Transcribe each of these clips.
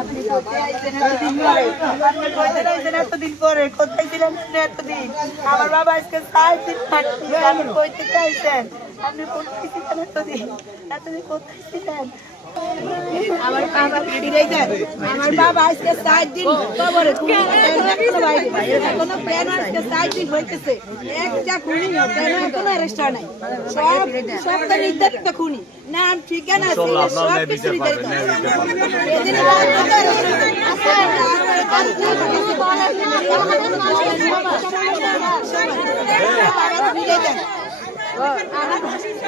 আপনি কোথায় আইছেন এতদিন পরে? আপনি কোথায় আইছেন এতদিন পরে? কোথায় ছিলেন আপনি এতদিন? আমার বাবা আজকে 4 দিন থাকছে। আপনি কই থেকে আইছেন? আপনি কোথায় ছিলেন এতদিন? এতদিন কোথায় ছিলেন? আমার বাবা ফিরে যান। আমার বাবা আজকে 4 দিন কবরে কোনো প্ল্যান আজকে 4 দিন হইতেছে। একটা খুনি কেন কোনো অ্যারেস্ট হয় নাই। সব তো নির্ধারিত খুনি। নাম ঠিকানা আছে সব কিছু নির্ধারিত। এদিন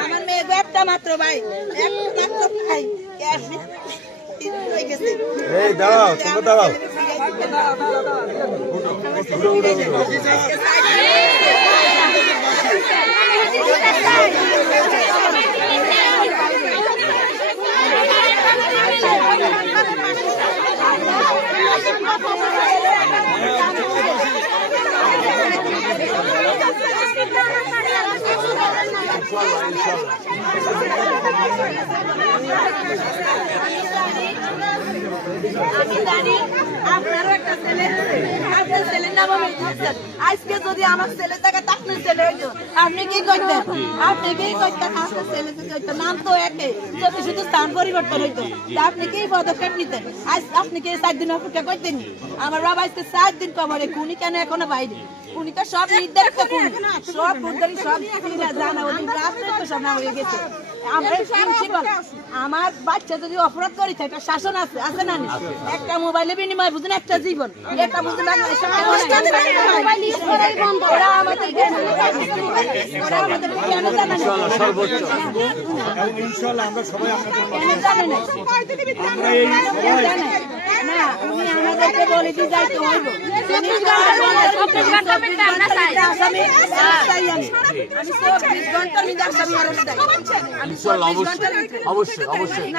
আমার মেয়ে একটা মাত্র ভাই, একটা মাত্র ভাই। এই দাঁড়াও, তোমরা দাঁড়াও। আমি জানি আপনারও একটা ছেলে আছে, আপনার ছেলের নাম আমি বুঝছেন। আজকে যদি আমার ছেলে থাকে আপনার ছেলে হইতো, আপনি কি করতেন? আপনি কি করতেন? আপনার ছেলে যদি হইতো, নাম তো একই, যদি শুধু স্থান পরিবর্তন হইতো, আপনি কি পদক্ষেপ নিতেন? আজ আপনি কি 4 দিন অপেক্ষা করতেন? আমার বাবা আজকে 4 দিন কবরে, খুনি কেন এখনো বাইরে? উনি তো সব নির্ধারিত খুনি, সব উদ্ধারি, সব জানা উনি রাত্রে তো সব না হয়ে গেছে। আমরা প্রিন্সিপাল, আমার বাচ্চা যদি অপরাধ করি থাকে শাসন আছে, আছে না? একটা মোবাইলের বিনিময়ে বুঝুন একটা জীবন, এটা বুঝুন ওরা আমাদের কেন জানে না? ইনশাআল্লাহ আমরা সবাই আপনাদের কেন জানে না? না, উনি আমাদেরকে বলে দিয়ে যাইতে হইব। আমি 24 ঘন্টার মধ্যে আসামি আরেস্ট চাই। আমি 24 ঘন্টার অবশ্যই অবশ্যই।